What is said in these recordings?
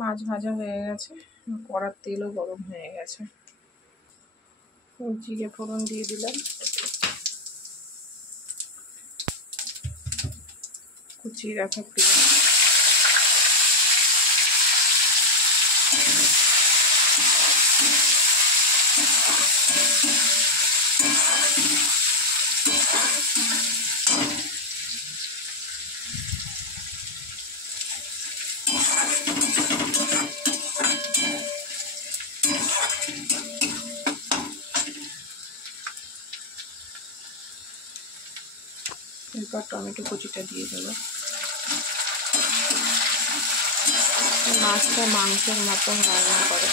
মাছ ভাজা হয়ে গেছে, কড়ার তেলও গরম হয়ে গেছে। জিরে ফোড়ন দিয়ে দিলাম, কুচিয়ে রাখা পেঁয়াজ, এরপর টমেটো কুচিটা দিয়ে দেবো। মাছটা মাংসের মতন রান্না করে।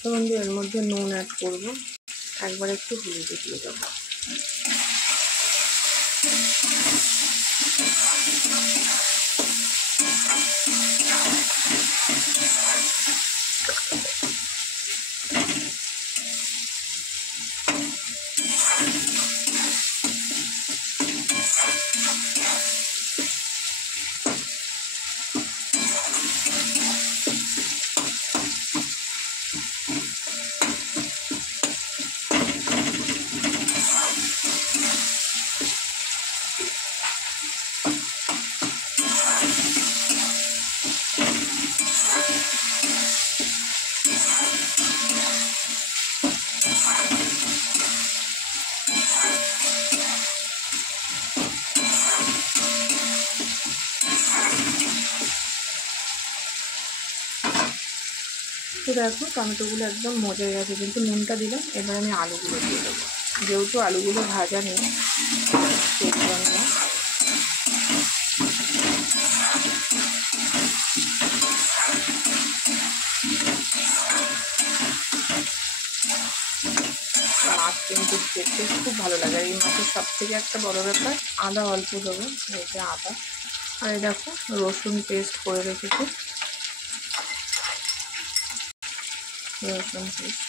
তখন এর মধ্যে নুন অ্যাড করবো, একবার একটু হলুদ দিয়ে দেবো। তো দেখো টমেটোগুলো একদম মজে গেছে, কিন্তু নুনটা দিলাম। এবার আমি আলুগুলো দিয়ে দেবো, যেহেতু আলুগুলো ভাজা নেই সেই জন্য। মাছ কিন্তু দেখতে খুব ভালো লাগে। এই মাছের সব থেকে একটা বড় ব্যাপার, আদা অল্প দেবো, এটা আদা। আর এই দেখো রসুন পেস্ট করে রেখেছি, রসুন পেস্ট।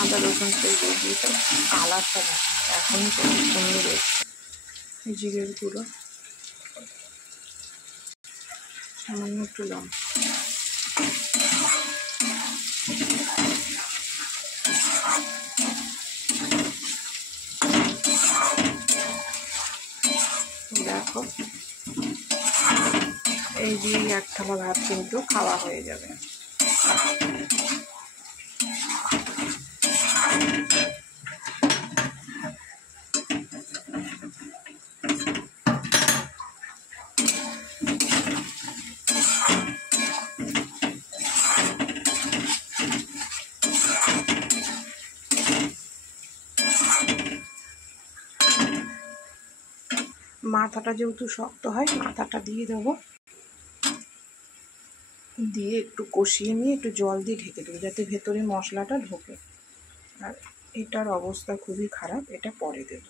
আদা রসুন পেস্ট দিয়ে কালারটা এখনই খুব সুন্দর এসছে। জিরের গুঁড়ো, সামান্য একটু লঙ্কা, দেখো এই দিয়ে এক থালা ভাত কিন্তু খাওয়া হয়ে যাবে। মাথাটা যেহেতু শক্ত হয়, মাথাটা দিয়ে দেবো, দিয়ে একটু কষিয়ে নিয়ে একটু জল দিয়ে ঢেকে দেবো, যাতে ভেতরে মশলাটা ঢোকে। আর এটার অবস্থা খুবই খারাপ, এটা পরে দেব।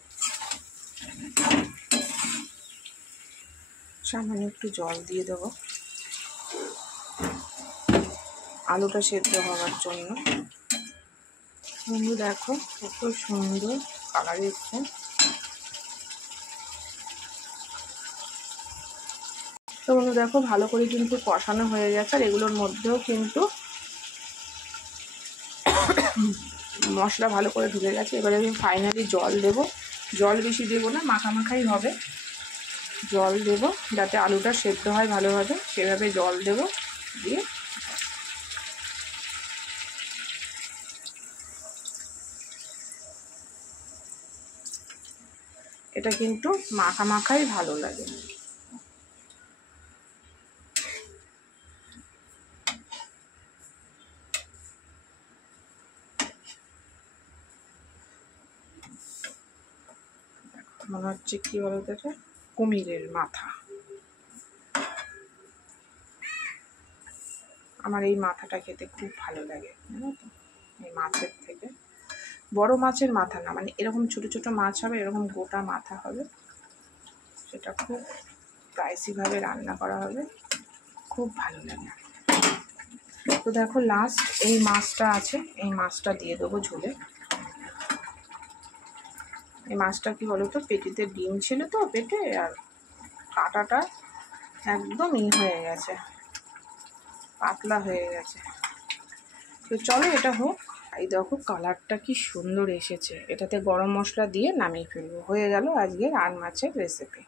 সামান্য একটু জল দিয়ে দেবো আলুটা সেদ্ধ হওয়ার জন্য। বন্ধু দেখো কত সুন্দর কালার এসছে। তো বন্ধু দেখো ভালো করে কিন্তু কষানো হয়ে গেছে, আর এগুলোর মধ্যেও কিন্তু মশলা ভালো করে ঢুকে গেছে। এবারে আমি ফাইনালি জল দেব, জল বেশি দেবো না, মাখামাখাই হবে। জল দেব যাতে আলুটা সেদ্ধ হয় ভালোভাবে, সেভাবে জল দেব। দিয়ে এটা কিন্তু মাখামাখাই ভালো লাগে। মনে হচ্ছে কি বলতো, এটা কুমিরের মাথা। আমার এই মাথাটা খেতে খুব ভালো লাগে, জানো তো, এই মাছের থেকে। বড় মাছের মাথা না, মানে এরকম ছোট ছোট মাছ হবে, এরকম গোটা মাথা হবে, সেটা খুব স্পাইসিভাবে রান্না করা হবে, খুব ভালো লাগে। তো দেখো লাস্ট এই মাছটা আছে, এই মাছটা দিয়ে দেবো ঝোলে। এই মাছটা কি বলো তো, পেটিতে ডিম ছিল তো পেটে, আর কাঁটাটা একদম হয়ে গেছে, পাতলা হয়ে গেছে। তো চলো এটা হোক। এই দেখো কালারটা কি সুন্দর এসেছে, এটাতে গরম মশলা দিয়ে নামিয়ে ফেলবো। হয়ে গেল আজকের আর মাছের রেসিপি।